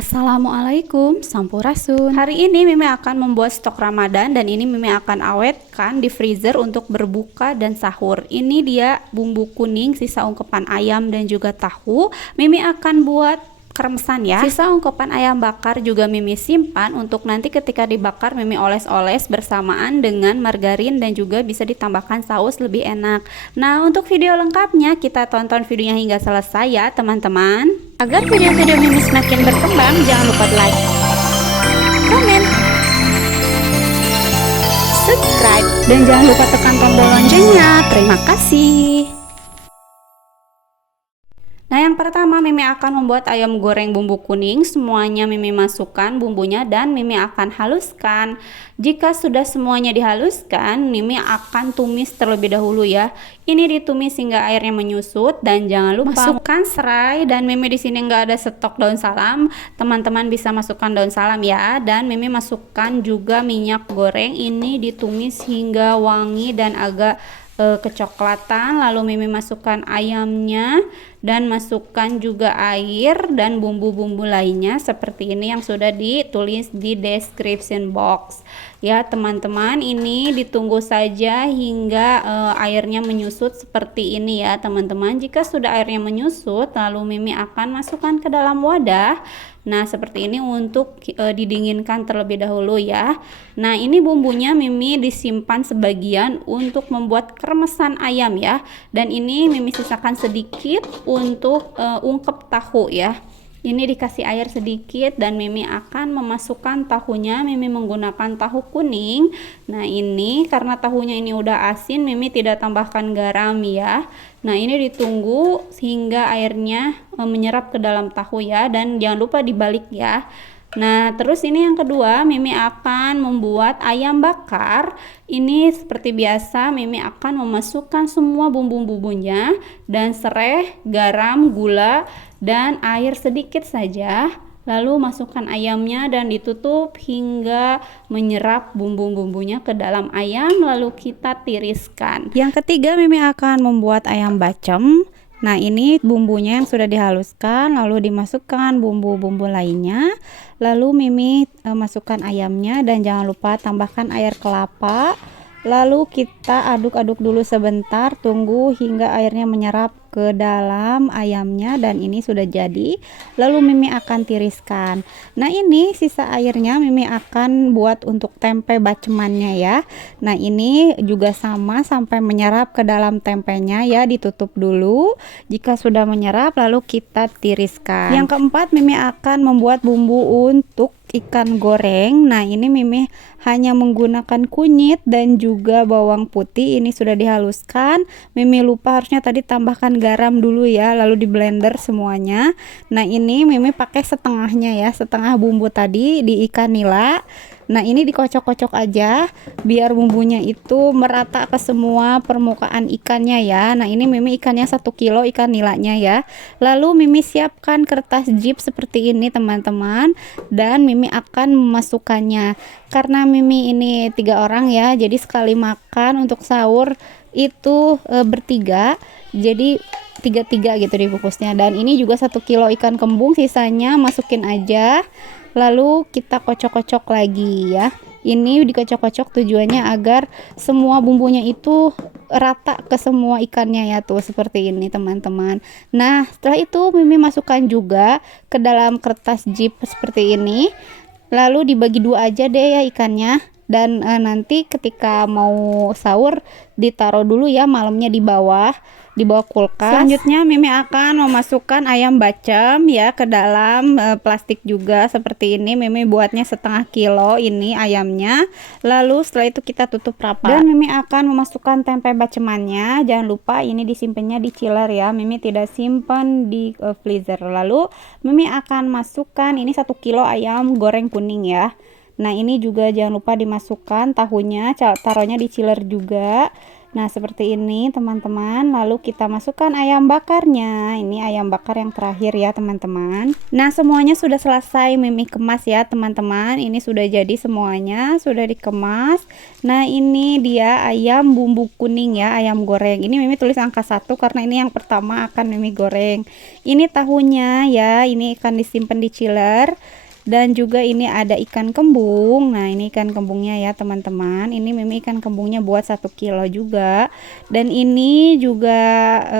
Assalamualaikum, Sampurasun. Hari ini Mimi akan membuat stok Ramadan dan ini Mimi akan awetkan di freezer untuk berbuka dan sahur. Ini dia bumbu kuning, sisa ungkepan ayam dan juga tahu. Mimi akan buat kremesan ya. Sisa ungkepan ayam bakar juga Mimi simpan untuk nanti ketika dibakar Mimi oles-oles bersamaan dengan margarin dan juga bisa ditambahkan saus lebih enak. Nah, untuk video lengkapnya kita tonton videonya hingga selesai ya teman-teman. Agar video-video Mimi semakin berkembang, jangan lupa like, komen, subscribe, dan jangan lupa tekan tombol loncengnya. Terima kasih. Nah, yang pertama Mimi akan membuat ayam goreng bumbu kuning. Semuanya Mimi masukkan bumbunya dan Mimi akan haluskan. Jika sudah semuanya dihaluskan, Mimi akan tumis terlebih dahulu ya. Ini ditumis hingga airnya menyusut dan jangan lupa masukkan serai, dan Mimi di sini nggak ada stok daun salam. Teman-teman bisa masukkan daun salam ya. Dan Mimi masukkan juga minyak goreng. Ini ditumis hingga wangi dan agak kecoklatan. Lalu Mimi masukkan ayamnya dan masukkan juga air dan bumbu-bumbu lainnya seperti ini yang sudah ditulis di description box ya teman-teman. Ini ditunggu saja hingga airnya menyusut seperti ini ya teman-teman. Jika sudah airnya menyusut, lalu Mimi akan masukkan ke dalam wadah. Nah, seperti ini untuk didinginkan terlebih dahulu ya. Nah, ini bumbunya Mimi disimpan sebagian untuk membuat kremesan ayam ya. Dan ini Mimi sisakan sedikit untuk ungkep tahu ya. Ini dikasih air sedikit dan Mimi akan memasukkan tahunya. Mimi menggunakan tahu kuning. Nah, ini karena tahunya ini udah asin, Mimi tidak tambahkan garam ya. Nah, ini ditunggu hingga airnya menyerap ke dalam tahu ya, dan jangan lupa dibalik ya. Nah, terus ini yang kedua, Mimi akan membuat ayam bakar. Ini seperti biasa, Mimi akan memasukkan semua bumbu-bumbunya dan serai, garam, gula, dan air sedikit saja. Lalu masukkan ayamnya dan ditutup hingga menyerap bumbu-bumbunya ke dalam ayam, lalu kita tiriskan. Yang ketiga, Mimi akan membuat ayam bacem. Nah, ini bumbunya yang sudah dihaluskan, lalu dimasukkan bumbu-bumbu lainnya. Lalu Mimi masukkan ayamnya dan jangan lupa tambahkan air kelapa. Lalu kita aduk-aduk dulu sebentar, tunggu hingga airnya menyerap ke dalam ayamnya dan ini sudah jadi. Lalu Mimi akan tiriskan. Nah, ini sisa airnya Mimi akan buat untuk tempe bacemannya ya. Nah, ini juga sama sampai menyerap ke dalam tempenya ya, ditutup dulu. Jika sudah menyerap lalu kita tiriskan. Yang keempat, Mimi akan membuat bumbu untuk ikan goreng. Nah, ini Mimi hanya menggunakan kunyit dan juga bawang putih. Ini sudah dihaluskan. Mimi lupa harusnya tadi tambahkan garam dulu ya, lalu di blender semuanya. Nah, ini Mimi pakai setengahnya ya, setengah bumbu tadi di ikan nila. Nah, ini dikocok-kocok aja biar bumbunya itu merata ke semua permukaan ikannya ya. Nah, ini Mimi ikannya 1 kilo ikan nilanya ya. Lalu Mimi siapkan kertas zip seperti ini teman-teman, dan Mimi akan memasukkannya. Karena Mimi ini 3 orang ya, jadi sekali makan untuk sahur itu bertiga, jadi 3-3 gitu dibungkusnya. Dan ini juga 1 kilo ikan kembung, sisanya masukin aja. Lalu kita kocok-kocok lagi ya. Ini dikocok-kocok tujuannya agar semua bumbunya itu rata ke semua ikannya ya, tuh seperti ini teman-teman. Nah, setelah itu Mimi masukkan juga ke dalam kertas zip seperti ini. Lalu dibagi 2 aja deh ya ikannya. Dan nanti ketika mau sahur ditaruh dulu ya malamnya di bawah kulkas. Selanjutnya Mimi akan memasukkan ayam bacem ya ke dalam plastik juga seperti ini. Mimi buatnya 1/2 kilo ini ayamnya. Lalu setelah itu kita tutup rapat dan Mimi akan memasukkan tempe bacemannya. Jangan lupa ini disimpannya di chiller ya. Mimi tidak simpan di freezer. Lalu Mimi akan masukkan ini 1 kilo ayam goreng kuning ya. Nah, ini juga jangan lupa dimasukkan tahunya, taruhnya di chiller juga. Nah, seperti ini teman-teman. Lalu kita masukkan ayam bakarnya. Ini ayam bakar yang terakhir ya teman-teman. Nah, semuanya sudah selesai Mimi kemas ya teman-teman. Ini sudah jadi semuanya, sudah dikemas. Nah, ini dia ayam bumbu kuning ya, ayam goreng. Ini Mimi tulis angka 1 karena ini yang pertama akan Mimi goreng. Ini tahunya ya, ini akan disimpan di chiller. Dan juga ini ada ikan kembung. Nah, ini ikan kembungnya ya teman-teman. Ini Mimi ikan kembungnya buat 1 kilo juga. Dan ini juga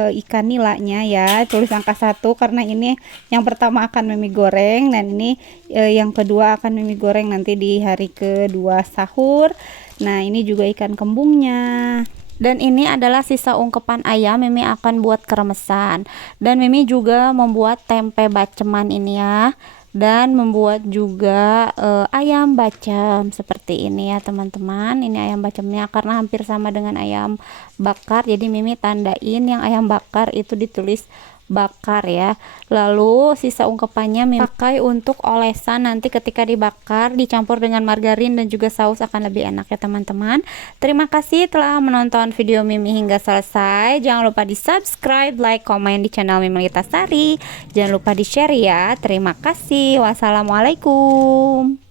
ikan nilanya ya, tulis angka 1 karena ini yang pertama akan Mimi goreng, dan ini yang kedua akan Mimi goreng nanti di hari kedua sahur. Nah, ini juga ikan kembungnya. Dan ini adalah sisa ungkepan ayam. Mimi akan buat kremesan. Dan Mimi juga membuat tempe baceman ini ya, dan membuat juga ayam bacem seperti ini ya teman-teman. Ini ayam bacemnya karena hampir sama dengan ayam bakar, jadi Mimi tandain yang ayam bakar itu ditulis bakar ya. Lalu sisa ungkepannya Mimi pakai untuk olesan, nanti ketika dibakar dicampur dengan margarin dan juga saus akan lebih enak ya teman-teman. Terima kasih telah menonton video Mimi hingga selesai. Jangan lupa di subscribe, like, komen di channel Mimi Litasari. Jangan lupa di share ya. Terima kasih. Wassalamualaikum.